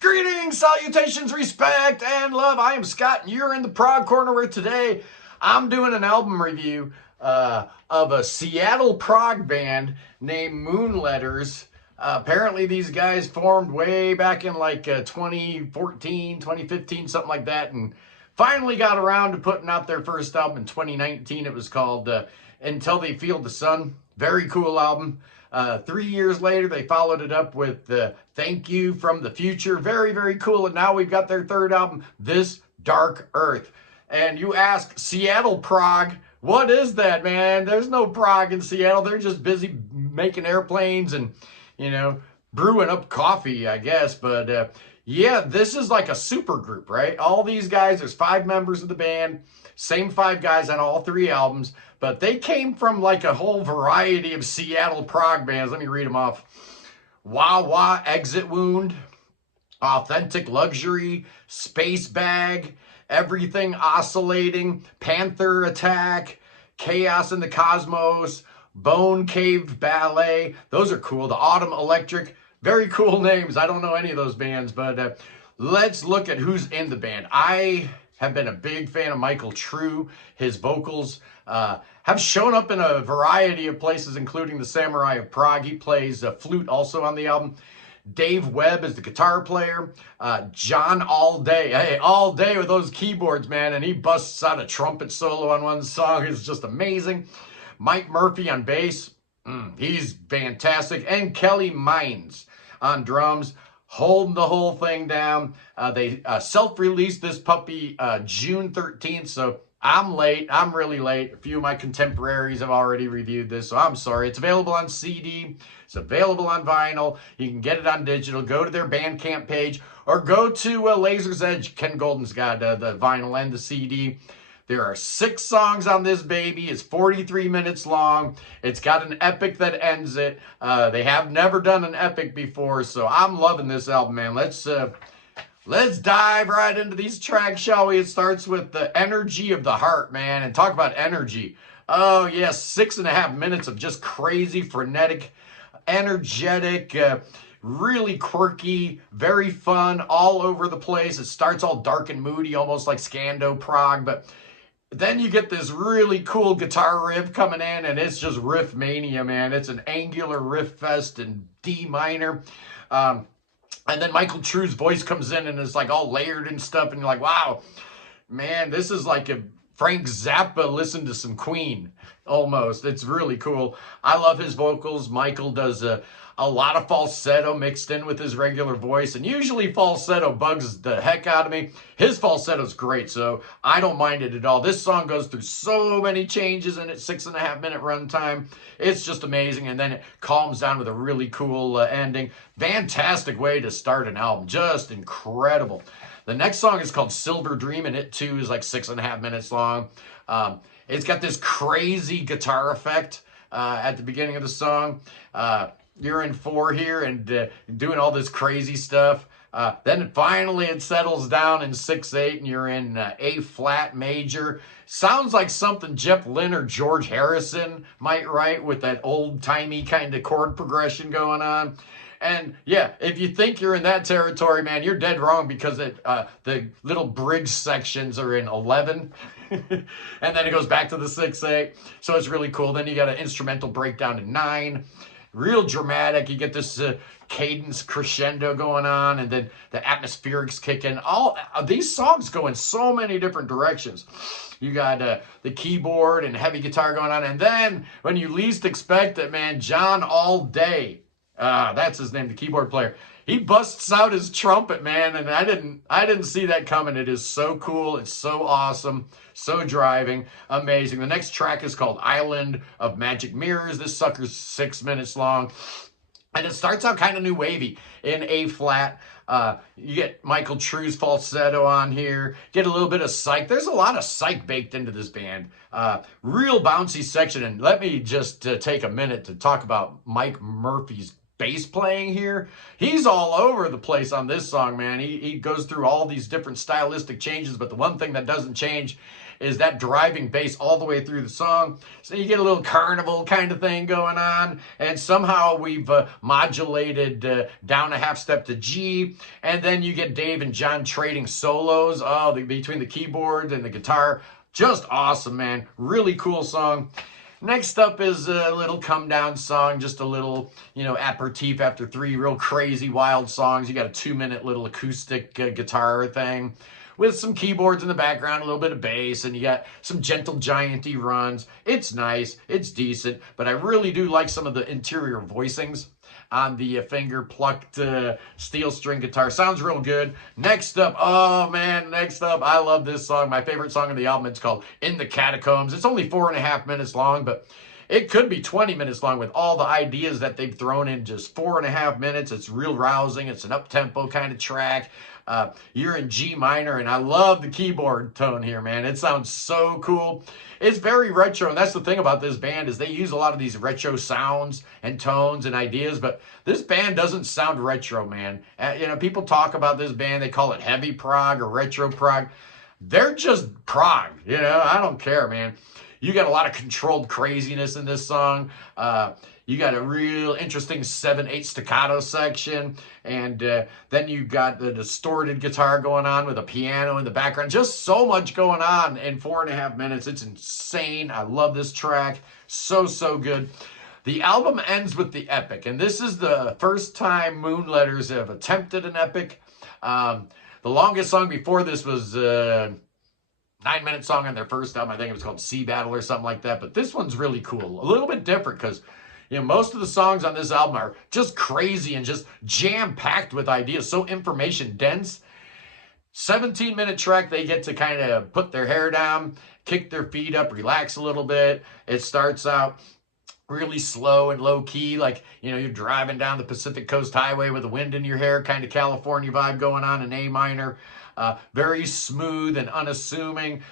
Greetings, salutations, respect, and love. I am Scott, and you're in the Prog Corner, where today I'm doing an album review of a Seattle prog band named Moonletters. Apparently, these guys formed way back in like 2014, 2015, something like that, and finally got around to putting out their first album in 2019. It was called Until They Feel the Sun. Very cool album. 3 years later, they followed it up with Thank You from the Future. Very, very cool. And now we've got their third album, This Dark Earth. And you ask, Seattle prog, what is that, man? There's no prog in Seattle. They're just busy making airplanes and, brewing up coffee, I guess. But yeah, this is like a super group, right? All these guys, there's 5 members of the band, same 5 guys on all 3 albums, but they came from like a whole variety of Seattle prog bands. Let me read them off. Wah Wah, Exit Wound, Authentic Luxury, Space Bag, Everything Oscillating, Panther Attack, Chaos in the Cosmos, Bone Cave Ballet. Those are cool. The Autumn Electric. Very cool names. I don't know any of those bands, but let's look at who's in the band. I have been a big fan of Michael True. His vocals have shown up in a variety of places, including the Samurai of Prague. He plays flute also on the album. Dave Webb is the guitar player. John All Day. Hey, all day with those keyboards, man. And he busts out a trumpet solo on one song. It's just amazing. Mike Murphy on bass. He's fantastic. And Kelly Mines on drums, holding the whole thing down. They self-released this puppy June 13th, so I'm late. I'm really late. A few of my contemporaries have already reviewed this, so I'm sorry. It's available on CD. It's available on vinyl. You can get it on digital. Go to their Bandcamp page or go to Laser's Edge. Ken Golden's got the vinyl and the CD. There are 6 songs on this baby. It's 43 minutes long. It's got an epic that ends it. They have never done an epic before, so I'm loving this album, man. Let's dive right into these tracks, shall we? It starts with the Energy of the Heart, man, and talk about energy. Oh, yes, 6.5 minutes of just crazy, frenetic, energetic, really quirky, very fun, all over the place. It starts all dark and moody, almost like Scando Prog, but then you get this really cool guitar riff coming in, and it's just riff mania, man. It's an angular riff fest in D minor. And then Michael True's voice comes in, and it's like all layered and stuff, and you're like, wow, man, this is like if Frank Zappa listened to some Queen, almost. It's really cool. I love his vocals. Michael does a lot of falsetto mixed in with his regular voice, and usually falsetto bugs the heck out of me. His falsetto's great, so I don't mind it at all. This song goes through so many changes in its 6.5 minute runtime. It's just amazing, and then it calms down with a really cool ending. Fantastic way to start an album. Just incredible. The next song is called Silver Dream, and it too is like 6.5 minutes long. It's got this crazy guitar effect at the beginning of the song. You're in 4 here and doing all this crazy stuff. Then finally it settles down in 6/8 and you're in A flat major. Sounds like something Jeff Lynne or George Harrison might write with that old-timey kind of chord progression going on. And yeah, if you think you're in that territory, man, you're dead wrong, because the little bridge sections are in 11. And then it goes back to the 6/8. So it's really cool. Then you got an instrumental breakdown in 9. Real dramatic. You get this cadence crescendo going on, and then the atmospherics kick in. All these songs go in so many different directions. You got the keyboard and heavy guitar going on, and then when you least expect it, man, John All Day, that's his name, the keyboard player, he busts out his trumpet, man, and I didn't see that coming. It is so cool. It's so awesome. So driving. Amazing. The next track is called Island of Magic Mirrors. This sucker's 6 minutes long. And it starts out kind of new wavy in A flat. You get Michael True's falsetto on here. Get a little bit of psych. There's a lot of psych baked into this band. Real bouncy section. And let me just take a minute to talk about Mike Murphy's bass playing here. He's all over the place on this song, man. He goes through all these different stylistic changes, but the one thing that doesn't change is that driving bass all the way through the song. So you get a little carnival kind of thing going on, and somehow we've modulated down a half step to G, and then you get Dave and John trading solos between the keyboard and the guitar. Just awesome, man. Really cool song. Next up is a little come down song, just a little, aperitif after 3 real crazy wild songs. You got a 2-minute little acoustic guitar thing with some keyboards in the background, a little bit of bass, and you got some gentle giant-y runs. It's nice, it's decent, but I really do like some of the interior voicings on the finger-plucked steel string guitar. Sounds real good. Next up, I love this song. My favorite song on the album, it's called In the Catacombs. It's only 4.5 minutes long, but it could be 20 minutes long with all the ideas that they've thrown in just 4.5 minutes. It's real rousing. It's an up-tempo kind of track. You're in G minor, and I love the keyboard tone here, man. It sounds so cool. It's very retro, and that's the thing about this band is they use a lot of these retro sounds and tones and ideas, but this band doesn't sound retro, man. People talk about this band, they call it heavy prog or retro prog. They're just prog, I don't care, man. You got a lot of controlled craziness in this song. You got a real interesting 7/8 staccato section, and then you got the distorted guitar going on with a piano in the background. Just so much going on in 4.5 minutes. It's insane. I love this track. So good. The album ends with the epic, and this is the first time Moonletters have attempted an epic. The longest song before this was 9-minute song on their first album. I think it was called Sea Battle or something like that. But this one's really cool. A little bit different because, most of the songs on this album are just crazy and just jam-packed with ideas. So information-dense. 17-minute track, they get to kind of put their hair down, kick their feet up, relax a little bit. It starts out really slow and low-key, like, you're driving down the Pacific Coast Highway with the wind in your hair, kind of California vibe going on in A minor. Very smooth and unassuming.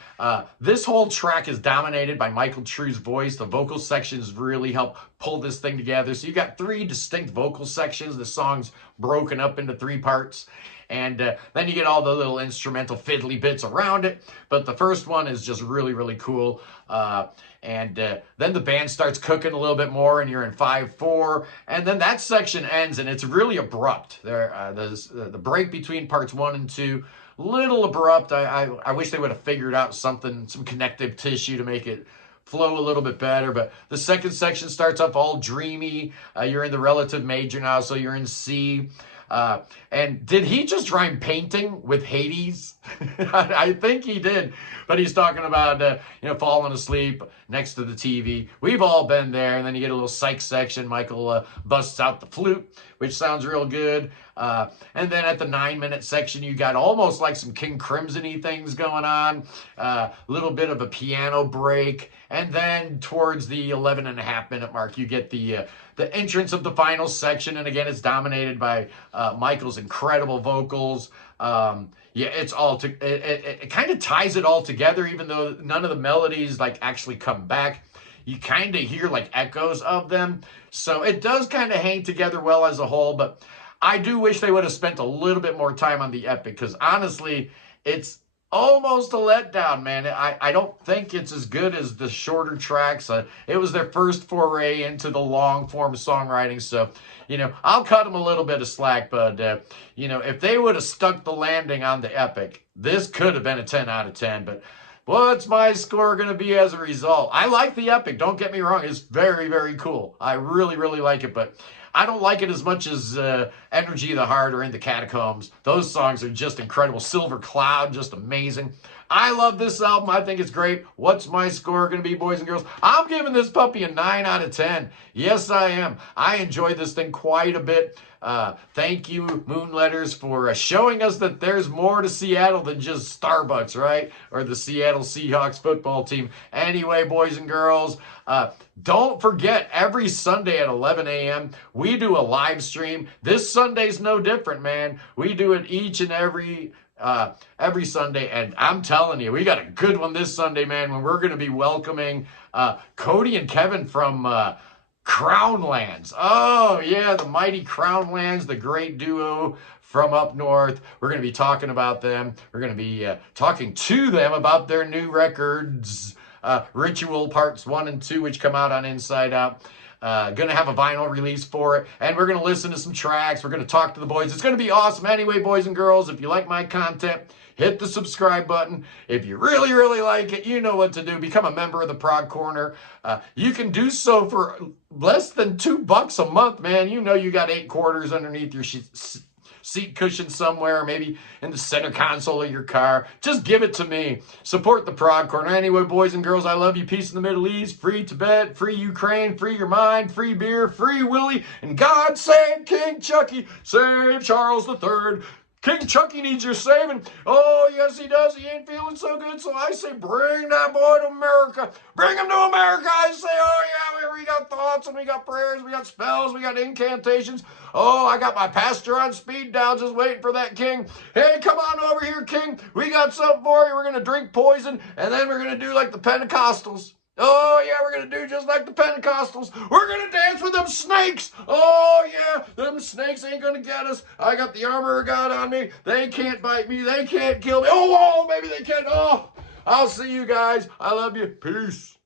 This whole track is dominated by Michael True's voice. The vocal sections really help pull this thing together. So you got 3 distinct vocal sections. The song's broken up into 3 parts. And then you get all the little instrumental fiddly bits around it. But the first one is just really, really cool. And then the band starts cooking a little bit more, and you're in 5/4. And then that section ends, and it's really abrupt. There's the break between parts 1 and 2. Little abrupt. I wish they would have figured out some connective tissue to make it flow a little bit better. But the second section starts off all dreamy. You're in the relative major now, so you're in C. And did he just rhyme painting with Hades? I think he did. But he's talking about, falling asleep next to the TV. We've all been there. And then you get a little psych section. Michael busts out the flute, which sounds real good. And then at the 9-minute section, you got almost like some King Crimson-y things going on. A little bit of a piano break. And then towards the 11.5-minute mark, you get the entrance of the final section. And again, it's dominated by Michael's incredible vocals. It kind of ties it all together, even though none of the melodies actually come back. You kind of hear echoes of them. So it does kind of hang together well as a whole, but I do wish they would have spent a little bit more time on the epic, because honestly, it's almost a letdown, man. I don't think it's as good as the shorter tracks. It was their first foray into the long-form songwriting, so, I'll cut them a little bit of slack, but, if they would have stuck the landing on the epic, this could have been a 10 out of 10, but what's my score going to be as a result? I like the epic, don't get me wrong. It's very, very cool. I really, really like it, but I don't like it as much as Energy of the Heart or In the Catacombs. Those songs are just incredible. Silver Cloud, just amazing. I love this album. I think it's great. What's my score going to be, boys and girls? I'm giving this puppy a 9 out of 10. Yes, I am. I enjoyed this thing quite a bit. Thank you, Moonletters, for showing us that there's more to Seattle than just Starbucks, right? Or the Seattle Seahawks football team. Anyway, boys and girls, don't forget, every Sunday at 11 a.m., we do a live stream. This Sunday's no different, man. We do it each and every Sunday, and I'm telling you, we got a good one this Sunday, man, when we're going to be welcoming Cody and Kevin from Crownlands. Oh, yeah, the mighty Crownlands, the great duo from up north. We're going to be talking about them. We're going to be talking to them about their new records, Ritual Parts 1 and 2, which come out on Inside Out. Gonna have a vinyl release for it, and we're gonna listen to some tracks. We're gonna talk to the boys. It's gonna be awesome. Anyway, boys and girls, if you like my content, hit the subscribe button. If you really, really like it, you know what to do. Become a member of the Prog Corner. You can do so for less than $2 a month, man. You know you got 8 quarters underneath your seat cushion somewhere, maybe in the center console of your car. Just give it to me. Support the Prog Corner. Anyway, boys and girls, I love you. Peace in the Middle East. Free Tibet. Free Ukraine. Free your mind. Free beer. Free Willie. And God save King Chucky. Save Charles III. King Chucky needs your saving. Oh, yes, he does. He ain't feeling so good. So I say, bring that boy to America. Bring him to America. I say, oh, yeah, we got thoughts and we got prayers. We got spells. We got incantations. Oh, I got my pastor on speed dial just waiting for that king. Hey, come on over here, king. We got something for you. We're going to drink poison, and then we're going to do like the Pentecostals. Oh, yeah, we're going to do just like the Pentecostals. We're going to dance with them snakes. Oh, yeah, them snakes ain't going to get us. I got the armor of God on me. They can't bite me. They can't kill me. Oh, maybe they can. Oh, I'll see you guys. I love you. Peace.